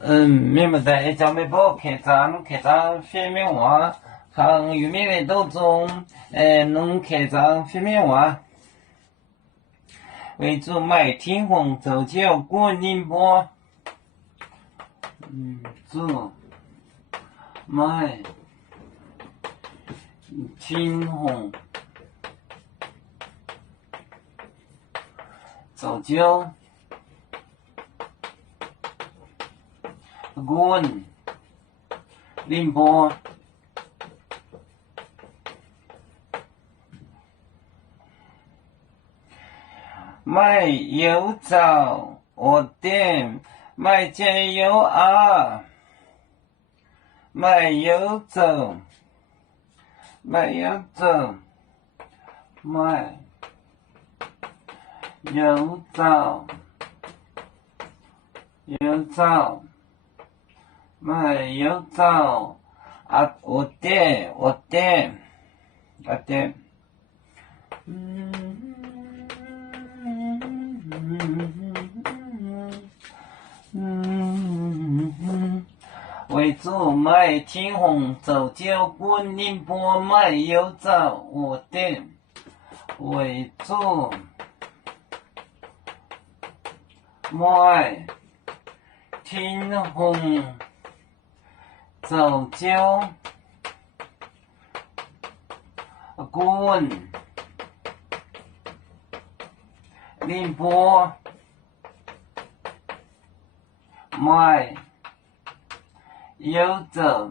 面不在叫没包开张飞面话，看玉米的都种，农开张飞面话。为主买天红走酒滚宁波，主买天红走酒滚宁波。买油枣我店，买酱油啊，买油枣，买油枣，买油枣，油枣，买油枣啊！我店，为主买天红走酒滚宁波，买油枣我店。为主买天红走酒滚宁波，买油枣，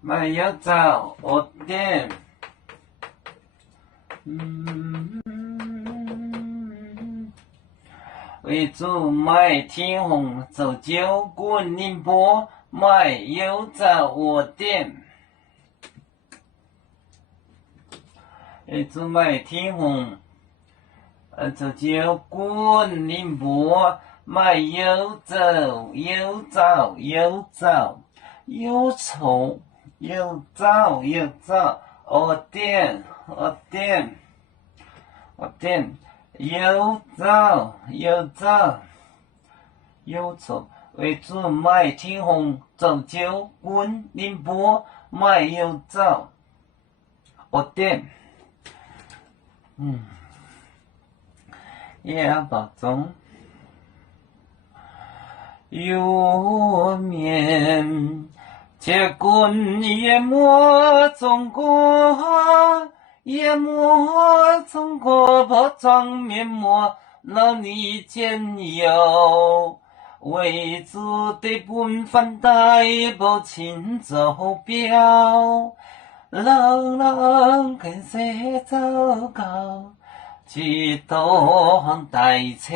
买油枣我店。为主买天红走酒滚宁波，买油枣我店。为主买天红走酒滚宁波，买油枣，油葱，油枣，我店，油枣，油葱。为主买天红走酒滚宁波，买油枣我店。也保重。有面结滚也莫中国，包装面膜老你见有。为主的本番带不清走标，人跟谁走高，几多待车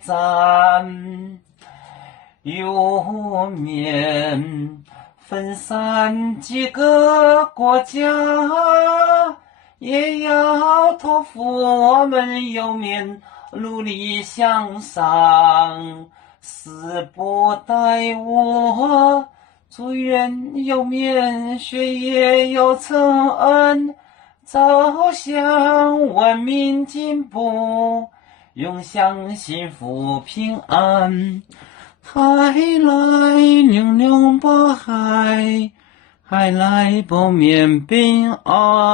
站，有面分散几个国家，也要托付我们有面努力向上。死不待我，祝愿有面学业有成，走向文明进步，永享幸福平安。海来娘娘把海来保面平安。